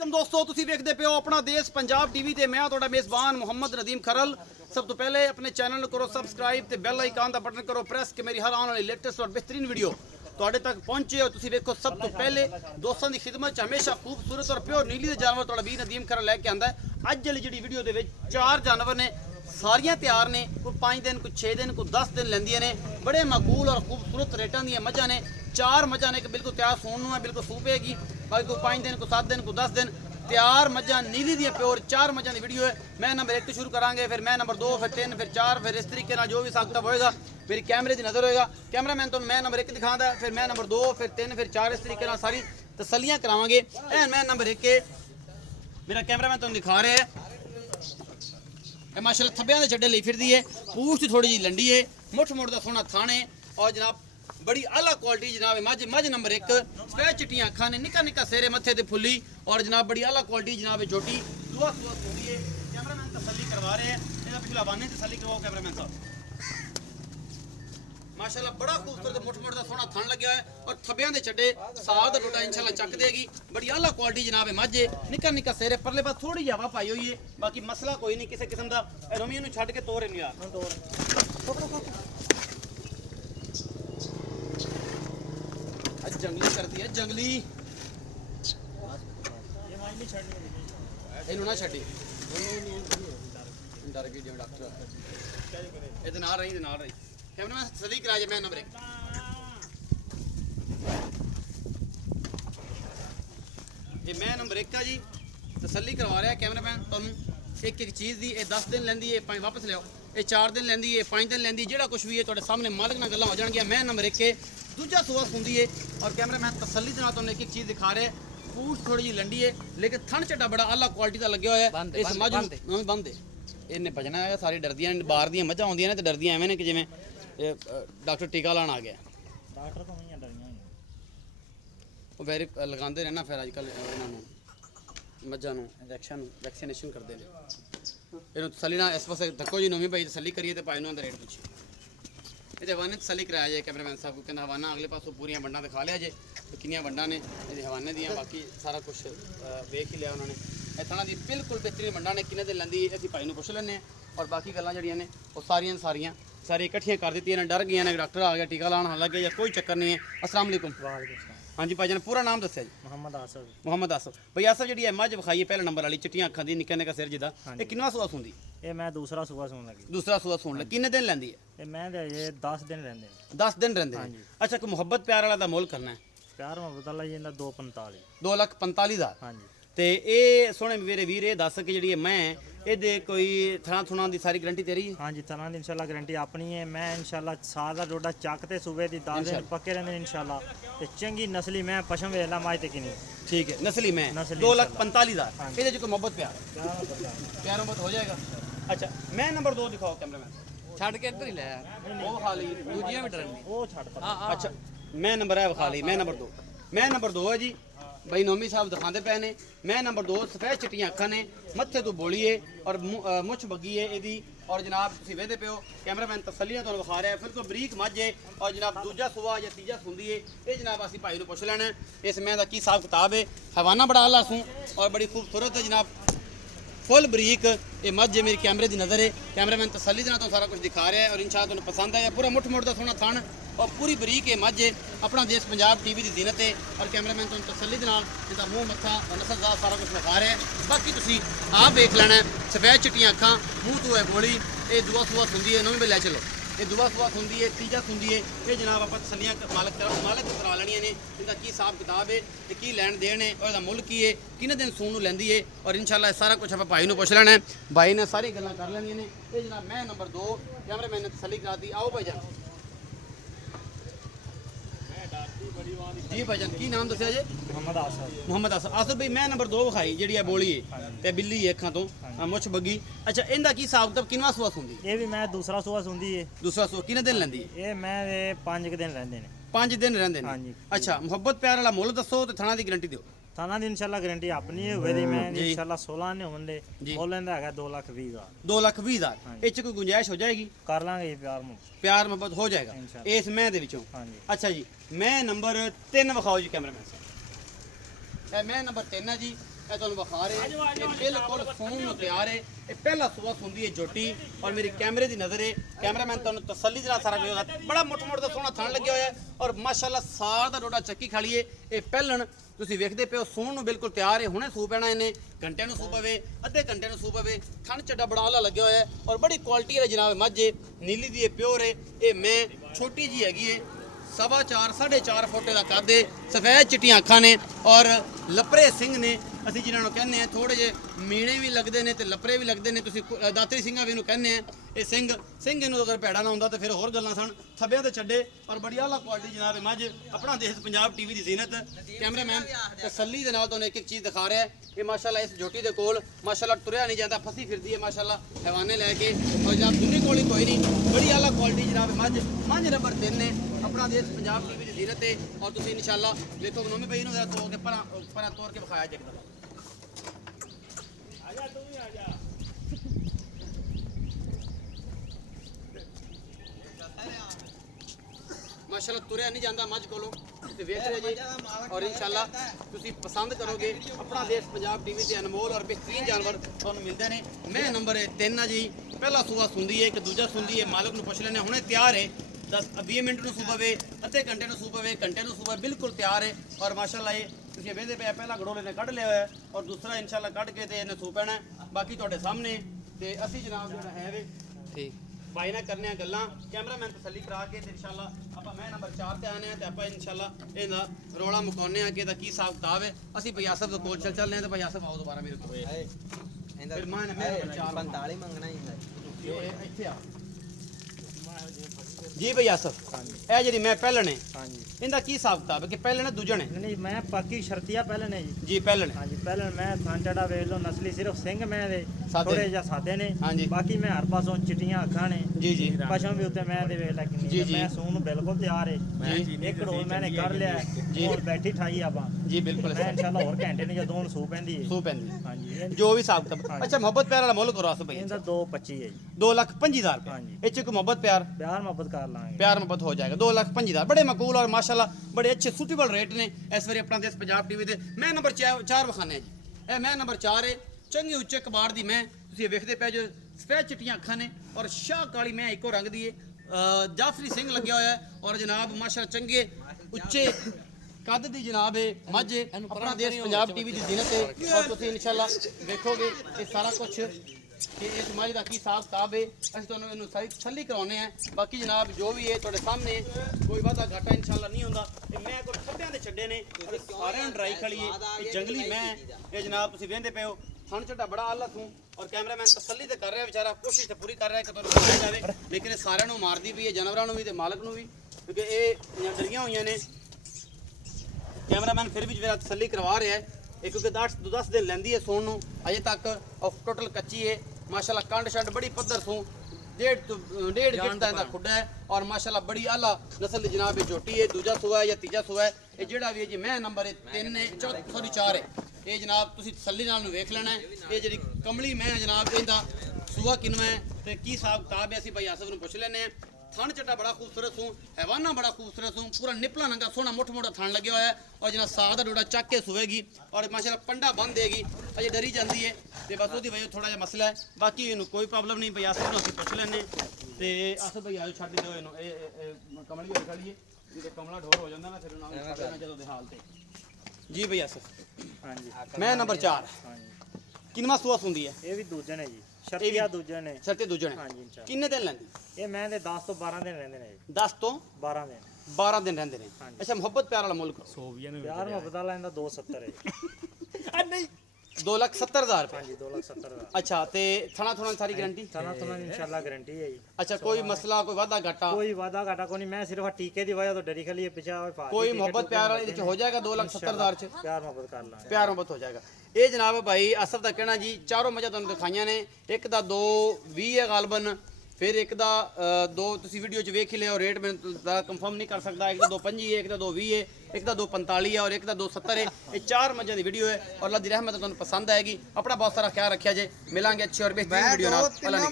तुम दोस्तों तुसी वेखदे पे हो अपना देश पंजाब टीवी ते मैं तुहाडा मेज़बान मुहम्मद नदीम खरल। सब तो पहले अपने चैनल करो सबसक्राइब ते बेल आइकन दा बटन करो प्रेस कि मेरी हर आने वाली लेटेस्ट और बेहतरीन वीडियो तुहाडे तक पहुंचे। और तुसी वेखो सब तो पहले दोस्तों की खिदमत च हमेशा खूबसूरत और प्योर नीली दे जानवर तुहाडा वीर नदीम खरल लैके आंदा है। अज वाली जिहड़ी वीडियो दे विच 4 जानवर ने, सारियां तैयार ने, कोई 5 दिन कोई 6 दिन कोई 10 दिन लैंदियां ने। बड़े माकूल और खूबसूरत रेटां दियां मझां ने। 4 मझां ने कि बिल्कुल तैयार सूण नूं है, बिल्कुल सूपेगी। बाकी कोई 5 दिन कोई 7 दिन कोई 10 दिन तैयार मझां नीली दी प्योर 4 मझां की वीडियो है। मैं नंबर 1 तो शुरू करांगे, फिर मैं नंबर 2, फिर 3, फिर 4, फिर इस तरीके ना जो भी साख्ता होएगा मेरी कैमरे की नज़र होएगा। कैमरामैन तो मैं नंबर 1 दिखाता, फिर मैं नंबर 2, फिर 3, फिर 4 इस तरीके सारी तसलियां करावांगे। मैं नंबर 1 के मेरा कैमरामैन तुम दिखा रहे है माशाल्लाह थब्बियां दे चड्डे लई फिरदी है। पूछ थोड़ी जी लंडी है, मुठ मुठ दा सोहना थाने और जनाब बड़ी आला क्वालिटी जनाब मझ नंबर 1 सफेद चिट्टियां अखां ने, निक्का निक्का सेरे मत्थे ते फुल्ली और जनाब बड़ी आला क्वालिटी जनाब जोटी दुआ सुआ होती है। कैमरामैन तसल्ली करवा रहे हैं, इसका पिछला वाने तसल्ली करवाओ कैमरामैन साहब। माशाल्लाह बड़ा खूबसूरत मुठ मुठ दा सोहना थान लग्या है और थब्बियां दे चड्डे साग दा टोटा इंशाल्लाह चक देगी। बड़ी आला क्वालिटी जनाब मझ निक्का निक्का सेरे परले पास थोड़ी हवा पाई हुई है। बाकी मसला कोई नहीं किसी किस्म दा। रोमियो नु छड्ड के तोड़ नहीं यार जंगली करती है जंगली इन्हों ना छड्डी डर गई जिवें डॉक्टर ये नाल रही कैमरा सदी करा जे। मैं नंबर 1 ये मैं नंबर 1 का जी तसल्ली करवा रहा है कैमरामैन तुम एक एक चीज़ दी। 10 दिन लैंदी है, 5 वापस लियाओ। ये 4 दिन लैंदी है, 5 दिन लैंदी, जेड़ा कुछ भी है तुहाडे सामने मालिक नाल गल्लां हो जाणगियां। मैं नंबर 1 के दूजा सुआ सुंदी है और कैमरामैन तसल्ली दे नाल तुहानूं एक एक चीज़ दिखा रहे हैं। पूछ थोड़ी जी लंडी है लेकिन थन चड्डा बड़ा आला क्वालिटी का लग्या होया है। इस मझ नूं बंद है इन्हें भजना है। सारी डरदियां बाहर दियां मझां आउंदियां ने ते डरदियां एवें ने कि जिवें डॉक्टर टीका लाण आ गया। डॉक्टर को नहीं डरियां वो वेरी लगांदे ने ना फिर अजकल इन्हां नूं मझां नूं वैक्सीनेशन करदे ने। इन्हूं तसल्ली ना इस पासे धक्को जी नवीं भाई तसल्ली करिए तो भाई नूं अंदर रेट पुछिए। ये हवाने तसल्ली कराया जाए कैमरामैन साहब को कहना हवाना अगले पासों पूरियां वंडां दिखा लिया जे किनियां वंडां ने ये हवाने दियां। बाकी सारा कुछ वेख ही लिया उन्होंने। ਇਹ ਥਾਣਾ ਦੀ ਬਿਲਕੁਲ ਬਿਹਤਰੀਨ ਮੰਡਾ ਨੇ ਕਿੰਨੇ ਦਿਨ ਲੈਂਦੀ ਅਸੀਂ ਭਾਈ ਨੂੰ ਪੁੱਛ ਲੈਂਦੇ ਹਾਂ। ਔਰ ਬਾਕੀ ਗੱਲਾਂ ਜਿਹੜੀਆਂ ਨੇ ਉਹ ਸਾਰੀਆਂ ਇਕੱਠੀਆਂ ਕਰ ਦਿੱਤੀਆਂ ਨੇ। ਡਰ ਗਈਆਂ ਨੇ ਡਾਕਟਰ ਆ ਗਿਆ ਟੀਕਾ ਲਾਉਣ, ਹਾਲਾਂਕਿ ਜਾਂ ਕੋਈ ਚੱਕਰ ਨਹੀਂ ਹੈ। अस्सलाम वालेकुम। ਹਾਂਜੀ ਭਾਈ ਜਾਨ ਪੂਰਾ ਨਾਮ ਦੱਸਿਆ ਜੀ। ਮੁਹੰਮਦ ਆਸਫ। ਭਈ ਆਸਫ ਜਿਹੜੀ ਹੈ ਮੱਝ ਵਿਖਾਈਏ ਪਹਿਲੇ ਨੰਬਰ ਵਾਲੀ ਚਿੱਟੀਆਂ ਅੱਖਾਂ ਦੀ ਨਿੱਕਾ ਨਿੱਕਾ ਸਿਰ ਜਿੱਦਾਂ, ਇਹ ਕਿੰਨਾ ਸੂਆ ਸੁੰਦੀ? ਇਹ ਮੈਂ ਦੂਸਰਾ ਸੂਆ ਸੁਣ ਲੱਗੀ। ਦੂਸਰਾ ਸੂਆ ਸੁਣ ਲੈ। ਕਿੰਨੇ ਦਿਨ ਲੈਂਦੀ ਹੈ? ਇਹ ਮੈਂ ਦੇ ਇਹ 10 ਦਿਨ ਰਹਿੰਦੇ ਨੇ। 10 ਦਿਨ ਰਹਿੰਦੇ ਨੇ। ਅੱਛਾ ਕੋਈ ਮੁਹੱਬਤ ਪਿਆਰ ਵਾਲਾ ਦਾ ਮੁੱਲ ਕਰਨਾ ਹੈ? ਪਿਆਰ ਮੁਹੱਬਤ ਵਾਲਾ ਜੀ ਇਹਦਾ 245 2,45,000। ਹਾਂਜੀ। ਤੇ ਇਹ ਸੋਹਣੇ ਮੇਰੇ ਵੀਰ ਇਹ ਦੱਸ ਕਿ ਜਿਹੜੀ ਮੈਂ ਇਹਦੇ ਕੋਈ ਥਣਾ ਥੁਣਾ ਦੀ ਸਾਰੀ ਗਰੰਟੀ ਤੇਰੀ ਹੈ? ਹਾਂਜੀ ਥਣਾ ਦੀ ਇਨਸ਼ਾਅੱਲਾ ਗਰੰਟੀ ਆਪਣੀ ਹੈ। ਮੈਂ ਇਨਸ਼ਾਅੱਲਾ ਸਾਲ ਦਾ ਡੋਡਾ ਚੱਕ ਤੇ ਸੂਬੇ ਦੀ 10 ਦਿਨ ਪੱਕੇ ਰਹਿੰਦੇ ਨੇ ਇਨਸ਼ਾਅੱਲਾ। ਤੇ ਚੰਗੀ ਨਸਲੀ ਮੈਂ ਪਸ਼ਮ ਵੇਲਾ ਮਾਜ ਤੇ ਕਿਨੀ ठीक है नस्ली में 2,45,000। ਇਹਦੇ ਚ ਕੋਈ ਮੁਹੱਬਤ ਪਿਆਰ ਮੁਹੱਬਤ ਹੋ ਜਾਏਗਾ। ਅੱਛਾ ਮੈਂ ਨੰਬਰ 2 ਦਿਖਾਓ ਕੈਮਰਾਮੈਨ। ਛੱਡ ਕੇ ਇੱਧਰ ਹੀ ਲੈ ਉਹ ਖਾਲੀ ਦੂਜੀਆਂ ਵੀ ਡਰਨੀ ਉਹ ਛੱਡ ਤਾ। ਅੱਛਾ ਮੈਂ ਨੰਬਰ ਹੈ ਖਾਲੀ। ਮੈਂ ਨੰਬਰ 2 ਹੈ ਜੀ। भाई नौमी साहब दिखाते पे ने। मैं नंबर 2 सफेद चिट्टियां अखा ने, मत्थे तो बोली है और मुछ बगी है यदी। और जनाब तुसीं वेखदे पे हो कैमरामैन तसल्लियां तुहानूं विखा रहा है। फिर कोई बरीक मझ है और जनाब दूजा सुआ या तीजा सुंदी है। ये जनाब असीं भाई नूं पुछ लैणा इस मैं दा की हिसाब किताब है। हवाना बड़ा आला सूं और बड़ी खूबसूरत है जनाब फुल बरीक ये मझ है। मेरी कैमरे की नज़र है। कैमरामैन तसल्ली दे नाल तुहानूं सारा कुछ दिखा रहा है और इंशाअल्लाह तुहानूं पसंद आया। पूरा मुठ मुठ दा सोहना थण और पूरी बरीक है मझ है। अपना देश पंजाब टीवी की जीनत है और कैमरामैन तुहानूं तसल्ली दे नाल इहदा मूँह मत्था और नसलदार सारा कुछ दिखा रहा है। बाकी तुसीं आप देख लेना सफेद चिट्टियां अखां, मूँह तो है बोली। ये दुआ सुआ सुंदी है नौवीं लै चलो। ये दुआ सुआ सुंदी है, तीजा सुंदी है। ये जनाब आप तसल्लियां मालक करा लैणियां ने। इनका की हिसाब किताब है, ये की लैन देन है और इसदा मुल्ल की है, किन्ने दिन सून नूं लैंदी है। और इंशाअल्लाह सारा कुछ आप भाई नूं पुछ लेना है। भाई ने सारी गल्लां कर लैंदियां ने। ये जनाब मैं नंबर 2 कैमरामैन ने तसल्ली करा दी। आओ भाई जान जी। भाई जान की नाम दस्या जे? मुहम्मद आसफ। आसफ भाई मैं नंबर 2 विखाई ਜਿਹੜੀ ਹੈ ਬੋਲੀ ਹੈ ਤੇ ਬਿੱਲੀ ਹੈ ਅੱਖਾਂ ਤੋਂ ਮੁੱਛ ਬੱਗੀ। ਅੱਛਾ ਇਹਦਾ ਕੀ ਹਿਸਾਬ ਕਿਤਾਬ ਕਿੰਨਾ ਸੂਆ ਸੁੰਦੀ? ਇਹ ਵੀ ਮੈਂ ਦੂਸਰਾ ਸੂਆ ਸੁੰਦੀ ਹੈ। ਦੂਸਰਾ ਸੂਆ ਕਿੰਨੇ ਦਿਨ ਲੈਂਦੀ ਹੈ? ਇਹ ਮੈਂ 5 ਦਿਨ ਰਹਿੰਦੇ ਨੇ। 5 ਦਿਨ ਰਹਿੰਦੇ ਨੇ। ਹਾਂਜੀ। ਅੱਛਾ ਮੁਹੱਬਤ ਪਿਆਰ ਵਾਲਾ ਮੁੱਲ ਦੱਸੋ ਤੇ ਥਣਾ ਦੀ ਗਾਰੰਟੀ ਦਿਓ। ਥਾਣਾ ਦੀ ਇਨਸ਼ਾਅੱਲਾ ਗਾਰੰਟੀ ਆਪਣੀ ਹੈ। ਹੋਵੇ ਦੀ ਮੈਂ ਇਨਸ਼ਾਅੱਲਾ 16 ਨੇ ਹੁੰਦੇ ਮੁੱਲ ਇਹਦਾ ਹੈਗਾ 2,20,000। 2,20,000 ਇਹ ਚ ਕੋਈ ਗੁੰਜਾਇਸ਼ ਹੋ ਜਾਏਗੀ? ਕਰ ਲਾਂਗੇ ਪਿਆਰ ਮੁਹੱਬਤ ਹੋ ਜਾਏਗਾ ਇਸ ਮੈਂ ਦੇ ਵਿੱਚੋਂ। ਅੱਛਾ ਜੀ ਮੈਂ ਨੰਬਰ 3 ਵਿਖਾਓ ਜੀ ਕੈਮਰਾਮੈਨ ਸਾਹਿਬ। ਇਹ ਮੈਂ ਨੰਬਰ 3 ਹੈ ਜੀ। ਇਹ ਤੁਹਾਨੂੰ ਵਿਖਾ ਰਹੇ ਇਹ ਬਿਲਕੁਲ ਸੂਣ ਨੂੰ ਤਿਆਰ ਹੈ। ਇਹ ਪਹਿਲਾ ਸੂਆ ਸੁੰਦੀ ਹੈ ਝੋਟੀ ਔਰ ਮੇਰੀ ਕੈਮਰੇ ਦੀ ਨਜ਼ਰ ਹੈ। ਕੈਮਰਾਮੈਨ ਤੁਹਾਨੂੰ ਤਸੱਲੀ ਦੇ ਨਾਲ ਸਾਰਾ ਵੇਖੇਗਾ। ਬੜਾ ਮੋਟਾ ਦਾ ਸੋਹਣਾ ਥਣ ਲੱਗਿਆ ਹੋਇਆ ਹੈ ਔਰ ਮਾਸ਼ਾਅੱਲਾ ਸਾਰ ਦਾ ਡੋਡਾ ਚੱਕੀ ਖਾਲੀ ਹੈ। ਇਹ ਪਹਿਲਣ ਤੁਸੀਂ ਵੇਖਦੇ ਪਿਓ ਸੂਣ ਨੂੰ ਬਿਲਕੁਲ ਤਿਆਰ ਹੈ। ਹੁਣੇ ਸੂ ਪੈਣਾ ਇਹਨੇ, ਘੰਟੇ ਨੂੰ ਸੂ ਪਵੇ, ਅੱਧੇ ਘੰਟੇ ਨੂੰ ਸੂ ਪਵੇ। ਥਣ ਚੱਡਾ ਬੜਾ ਆਲਾ ਲੱਗਿਆ ਹੋਇਆ ਹੈ ਔਰ ਬੜੀ ਕੁਆਲਿਟੀ ਹੈ ਜਨਾਬ। ਮੱਝ ਹੈ, ਨੀਲੀ ਦੀ ਹੈ, ਪਿਓਰ ਹੈ। ਇਹ ਮੈਂ ਛੋਟੀ ਜੀ ਹੈਗੀ ਹੈ, 4.5 4.5 ਫੁੱਟ ਦਾ ਕੱਦ ਹੈ, ਸਫੈਦ ਚਿੱਟੀਆਂ ਅੱਖਾਂ ਨੇ ਔਰ ਲੱਪਰੇ ਸਿੰਘ ਨੇ ਅਸੀਂ ਜਿਨ੍ਹਾਂ ਨੂੰ ਕਹਿੰਦੇ ਆ। ਥੋੜੇ ਜਿਹੇ ਮੀਣੇ ਵੀ ਲੱਗਦੇ ਨੇ ਤੇ ਲੱਪਰੇ ਵੀ ਲੱਗਦੇ ਨੇ, ਤੁਸੀਂ ਦਾਤਰੀ ਸਿੰਘਾਂ ਵੀ ਇਹਨੂੰ ਕਹਿੰਦੇ ਆ। ਇਹ ਸਿੰਘ ਇਹਨੂੰ ਅਗਰ ਭੈੜਾ ਨਾ ਹੁੰਦਾ ਤਾਂ ਫਿਰ ਹੋਰ ਗੱਲਾਂ ਸਨ। ਥੱਬਿਆਂ ਤੇ ਛੱਡੇ ਔਰ ਬੜੀ ਆਲਾ ਕੁਆਲਿਟੀ ਜਨਾਬ ਇਹ ਮੱਝ। ਆਪਣਾ ਦੇਸ਼ ਪੰਜਾਬ ਟੀਵੀ ਦੀ ਜ਼ੀਨਤ। ਕੈਮਰਾਮੈਨ ਤਸੱਲੀ ਦੇ ਨਾਲ ਤੁਹਾਨੂੰ ਇੱਕ ਇੱਕ ਚੀਜ਼ ਦਿਖਾ ਰਿਹਾ ਹੈ। ਇਹ ਮਾਸ਼ਾਅੱਲਾ ਇਸ ਝੋਟੀ ਦੇ ਕੋਲ ਮਾਸ਼ਾਅੱਲਾ ਤੁਰਿਆ ਨਹੀਂ ਜਾਂਦਾ, ਫਸੀ ਫਿਰਦੀ ਹੈ ਮਾਸ਼ਾਅੱਲਾ ਹੈਵਾਨੇ ਲੈ ਕੇ। ਔਰ ਜਨਾਬ ਦੁਨੀ ਕੋਲ ਹੀ ਕੋਈ ਨਹੀਂ, ਬੜੀ ਆਲਾ ਕੁਆਲਿਟੀ ਜਨਾਬ ਮੱਝ ਨੰਬਰ 3 ਨੇ। ਆਪਣਾ ਦੇਸ਼ ਪੰਜਾਬ ਟੀਵੀ ਦੀ ਜ਼ੀਨਤ ਹੈ ਔਰ ਤੁਸੀਂ ਇਨਸ਼ਾਅੱਲਾ ਦੇਖੋ ਨੋਮੀ ਭਾਈ ਨੂੰ ਜ਼ਰਾ ਤੋੜ ਕੇ ਪਰਾਂ ਤੋੜ ਕੇ ਵਿਖਾਇਆ ਜਗਦਾ। ਮਾਸ਼ਾਅੱਲਾ ਤੁਰਿਆ ਨਹੀਂ ਜਾਂਦਾ ਮੱਝ ਕੋਲੋਂ ਤੇ ਵੇਖ ਰਹੇ ਜੀ ਔਰ ਇਨਸ਼ਾਅੱਲਾ ਤੁਸੀਂ ਪਸੰਦ ਕਰੋਗੇ। ਆਪਣਾ ਦੇਸ਼ ਪੰਜਾਬ ਟੀਵੀ ਤੇ ਅਨਮੋਲ ਔਰ ਬਿਹਤਰੀਨ ਜਾਨਵਰ ਤੁਹਾਨੂੰ ਮਿਲਦੇ ਨੇ। ਮੈਂ ਨੰਬਰ 3 ਆ ਜੀ। ਪਹਿਲਾ ਸੂਆ ਸੁੰਦੀ ਹੈ, ਇੱਕ ਦੂਜਾ ਸੁੰਦੀ ਹੈ। ਮਾਲਕ ਨੂੰ ਪੁੱਛ ਲੈਣੇ, ਹੁਣੇ ਤਿਆਰ ਹੈ। 10-20 ਮਿੰਟ ਨੂੰ ਸੂ ਪਵੇ, ਅੱਧੇ ਘੰਟੇ ਨੂੰ ਸੂ ਪਵੇ, ਘੰਟੇ ਨੂੰ ਸੂ ਪਵੇ, ਬਿਲਕੁਲ ਤਿਆਰ ਹੈ। ਔਰ ਮਾਸ਼ਾਅੱਲਾ ਇਹ ਤੁਸੀਂ ਵੇਖਦੇ ਪਏ ਪਹਿਲਾ ਗੜੋਲੇ ਨੇ ਕੱਢ ਲਿਆ ਹੋਇਆ ਔਰ ਦੂਸਰਾ ਇਨਸ਼ਾਅੱਲਾ ਕੱਢ ਕੇ ਤੇ ਇਹਨੇ ਸੂ ਪੈਣਾ। ਬਾਕੀ ਤੁਹਾਡੇ ਸਾਹਮਣੇ ਤੇ ਅਸੀਂ ਜਨਾਬ ਜਿਹੜਾ ਹੈ ਵੇ ਠੀਕ ਭਾਈ ਨਾਲ ਕਰਨੇ ਆ ਗੱਲਾਂ। ਕੈਮਰਾਮੈਨ ਤਸੱਲੀ ਕਰਾ ਕੇ ਤੇ ਇਨਸ਼ਾਅੱਲਾ ਆਪਾਂ ਮੈਂ ਨੰਬਰ 4 ਤੇ ਆਨੇ ਆ ਤੇ ਆਪਾਂ ਇਨਸ਼ਾਅੱਲਾ ਇਹਦਾ ਰੌਲਾ ਮੁਕਾਉਣੇ ਆ ਕਿ ਇਹਦਾ ਕੀ ਹਿਸਾਬ ਕਿਤਾਬ ਹੈ। ਅਸੀਂ ਭਈ ਆਸਫ ਦੇ ਕੋਲ ਚੱਲਨੇ ਆ ਤੇ ਭਈ ਆਸਫ ਆਓ ਦੁਬਾਰਾ ਮੇਰੇ ਕੋਲ। ਫਿਰ ਮੈਂ ਨੰਬਰ 4 45 ਮੰਗਣਾ ਹੀ ਹੁੰਦਾ ਇਹ ਇੱਥੇ ਆ ਜੀ ਭਈ ਆਸਫ। ਇਹ ਜਿਹੜੀ ਮੈਂ ਪਹਿਲਣ ਹੈ ਹਾਂਜੀ ਇਹਦਾ ਕੀ ਹਿਸਾਬ ਕਿਤਾਬ ਹੈ ਕਿ ਪਹਿਲਣ ਹੈ ਦੂਜਣ ਹੈ? ਨਹੀਂ ਮੈਂ ਪੱਕੀ ਸ਼ਰਤੀਆ ਪਹਿਲਣ ਹੈ ਜੀ। ਜੀ ਪਹਿਲਣ ਹਾਂਜੀ ਪਹਿਲਣ ਮੈਂ ਥਾਂਚੜਾ ਵੇਖ ਲਓ, ਨਸਲੀ ਸਿਰਫ ਸਿੰਘ ਮੈਂ ਦੇ ਸਾਦੇ ਥੋੜੇ ਜਿਹਾ ਸਾਦੇ ਨੇ। ਹਾਂਜੀ। ਬਾਕੀ ਮੈਂ ਹਰ ਪਾਸੋਂ ਚਿੱਟੀਆਂ ਅੱਖਾਂ ਨੇ। ਜੀ ਜੀ ਪਸ਼ਮ ਵੀ ਉੱਤੇ ਮੈਂ ਦੇ ਵੇਖ ਲੈ ਜੀ, ਕਿੰਨੀ ਜੀ। ਮੈਂ ਸੂਣ ਨੂੰ ਬਿਲਕੁਲ ਤਿਆਰ ਹੈ। ਇੱਕ ਢੋਲ ਮੈਨੇ ਕਰ ਲਿਆ ਜੀ। ਹੁਣ ਬੈਠੀ ਠਾਈ ਆਪਾਂ। ਜੀ ਬਿਲਕੁਲ ਮੈਂ ਇਨਸ਼ਾਅੱਲਾ ਹੋਰ ਘੰਟੇ ਨੂੰ ਜਦੋਂ ਸੂ ਪੈਂਦੀ ਹੈ। ਸੂ ਪੈਂਦੀ ਹਾਂਜੀ ਇਹ- ਜੋ ਵੀ ਹਿਸਾਬ ਕਿਤਾਬ। ਅੱਛਾ ਮੁਹੱਬਤ ਪਿਆਰ ਵਾਲਾ ਮੁੱਲ ਕਰੋ ਆਸਫ ਭਈ। ਇਹਦਾ 2.25 ਹੈ ਜੀ। 2,25,000 ਰੁਪਏ ਹਾਂਜੀ। ਇਹ ਚ ਇੱਕ ਮੁਹੱਬਤ ਪਿਆਰ ਪਿਆਰ ਮੁਹੱਬਤ ਕਰ ਲਾਂਗੇ। प्यार मोहब्बत हो जाएगा। 2,25,000 बड़े मकबूल और माशाल्लाह बड़े अच्छे सूटेबल रेट ने इस बार अपना देश पंजाब टीवी ते मैं नंबर 4 विखाने जी। ए मैं नंबर 4 है चंगी उच्चे कबाड़ दी मैं तुसीं वेखदे पे जो सफेद चिट्टियां अखां ने और शाह काली मैं इको रंग दी है। जाफरी सिंह लग्या होया है और जनाब माशाल्लाह चंगे उच्चे कद दी जनाब है मझ अपना देश पंजाब टीवी दी जीनत है और तुसीं इंशाल्लाह वेखोगे ये सारा कुछ कि इस मझ का की हिसाब किताब है। ਅਸੀਂ ਤੁਹਾਨੂੰ ਇਹਨੂੰ ਸਾਰੀ ਤਸੱਲੀ ਕਰਾਉਣੇ ਆ। ਬਾਕੀ ਜਨਾਬ ਜੋ ਵੀ ਹੈ ਤੁਹਾਡੇ ਸਾਹਮਣੇ ਕੋਈ ਵਾਧਾ ਘਾਟਾ ਇਨਸ਼ਾਅੱਲਾ ਨਹੀਂ ਹੁੰਦਾ। ਇਹ ਮੈਂ ਕੋਈ ਖੱਬਿਆਂ ਦੇ ਛੱਡੇ ਨੇ ਔਰ ਸਾਰਿਆਂ ਨੂੰ ਡਰਾਈ ਖੜੀ ਹੈ। ਇਹ ਜੰਗਲੀ ਮੈਂ ਇਹ ਜਨਾਬ ਤੁਸੀਂ ਵੇਖਦੇ ਪਏ ਹੋ ਥਣ ਝੱਡਾ ਬੜਾ ਆਲਾ ਤੂੰ ਔਰ ਕੈਮਰਾਮੈਨ ਤਸੱਲੀ ਤੇ ਕਰ ਰਿਹਾ ਵਿਚਾਰਾ, ਕੋਸ਼ਿਸ਼ ਤੇ ਪੂਰੀ ਕਰ ਰਿਹਾ ਕਿ ਤੁਹਾਨੂੰ ਦਿਖਾਇਆ ਜਾਵੇ। ਲੇਕਿਨ ਇਹ ਸਾਰਿਆਂ ਨੂੰ ਮਾਰਦੀ ਵੀ ਹੈ, ਜਾਨਵਰਾਂ ਨੂੰ ਵੀ ਤੇ ਮਾਲਕ ਨੂੰ ਵੀ, ਕਿਉਂਕਿ ਇਹ ਡਰੀਆਂ ਹੋਈਆਂ ਨੇ। ਕੈਮਰਾਮੈਨ ਫਿਰ ਵੀ ਜਿਹੜਾ ਤਸੱਲੀ ਕਰਵਾ ਰਿਹਾ ਹੈ ਇਹ ਕਿਉਂਕਿ 10 ਦਿਨ ਲੈਂਦੀ ਹੈ ਸੌਣ ਨੂੰ ਅਜੇ ਤੱਕ ਔਰ ਟੋਟਲ ਕੱਚੀ ਹੈ। ਮਾਸ਼ਾਅੱਲਾ ਕੰਡ ਸ਼ੰਡ ਬੜੀ ਪੱਧਰ ਸੂ 1.5 ਗਿੱਟਾ ਦਾ ਖੁੱਡਾ ਹੈ ਔਰ ਮਾਸ਼ਾਅੱਲਾ ਬੜੀ ਆਲਾ ਨਸਲ ਦੀ ਜਨਾਬ ਇਹ ਝੋਟੀ ਹੈ। ਦੂਜਾ ਸੂਆ ਹੈ ਜਾਂ ਤੀਜਾ ਸੂਆ ਹੈ ਇਹ ਜਿਹੜਾ ਵੀ ਹੈ ਜੀ ਮੈਂ ਨੰਬਰ 3 ਹੈ 4 ਹੈ। ਇਹ ਜਨਾਬ ਤੁਸੀਂ ਤਸੱਲੀ ਨਾਲ ਨੂੰ ਵੇਖ ਲੈਣਾ ਹੈ। ਇਹ ਜਿਹੜੀ ਕਮਲੀ ਮੈਂ ਜਨਾਬ ਇਹਦਾ ਸੂਆ ਕਿਨਵਾ ਹੈ ਤੇ ਕੀ ਹਿਸਾਬ ਕਿਤਾਬ ਹੈ ਅਸੀਂ ਭਾਈ ਆਸਫ ਨੂੰ ਪੁੱਛ ਲੈਨੇ ਆ। ਥਣ ਚੱਟਾ ਬੜਾ ਖੂਬਸੂਰਤ ਹੂੰ, हैवाना बड़ा खूबसूरत हूँ, पूरा निपला नंगा सोना मोटा मोटा थान लगे हुआ है और जना साह का डोडा चक के सुवेगी और माशाल्लाह पंडा बन देगी। अजे डरी जाती है तो बस वो वजह थोड़ा जहा मसला है। बाकी इनू कोई प्रॉब्लम नहीं भाई आसफ असं पुछ लें तो आसफ भाई आयो छड्ड दो इनू कमली हो खड़ी है जो कमला ढोर हो जाता ना फिर जो हाल से जी भाई आसफ। हाँ जी मैं नंबर 4 हाँ जी किनवा सूआ सुंदी है ये भी दूजन है जी। शर्तिया दूजन है। सरते दूजन हाँ है जी इंशाल्लाह। किन्ने दिन लैंदी? ये मैं दे 10 तो 12 दिन रहंदे ने जी। 10 तो 12 दिन 12 दिन रहंदे ने। हाँ जी। अच्छा मोहब्बत प्यार वाला मुल्क प्यार मोहब्बत वाला इंदा 270 है जी। नहीं 2,70,000 रुपए। हाँ जी 270 का। अच्छा ते थना थुना सारी गारंटी? थाना तो इंशाल्लाह गारंटी है जी। अच्छा कोई मसला कोई वादा घाटा कोई वादा घाटा को नहीं, मैं सिर्फ टीके की वजह तो डरी खली है पीछे कोई मोहब्बत प्यार वाले हो जाएगा 2,70,000 च प्यार मोहब्बत कर ला प्यार मोहब्बत हो जाएगा। ये जनाब भाई आसफ का कहना जी चारों मजा तुहानू दिखाइयां ने। एक दा 220 है गालबन फिर एक दा 2 तुसी वीडियो च वेख ही लिया रेट मैं कंफर्म नहीं कर सकता। एक दा 225 है, एक दा 220 है, एक दा 245 है और एक दा 270 है। ये 4 मजा की वीडियो है और अल्लाह दी रहमत तुहानू पसंद आएगी। अपना बहुत सारा ख्याल रखिया जे। मिलांगे अच्छी और बेहतरीन वीडियो नाल। अल्लाह ने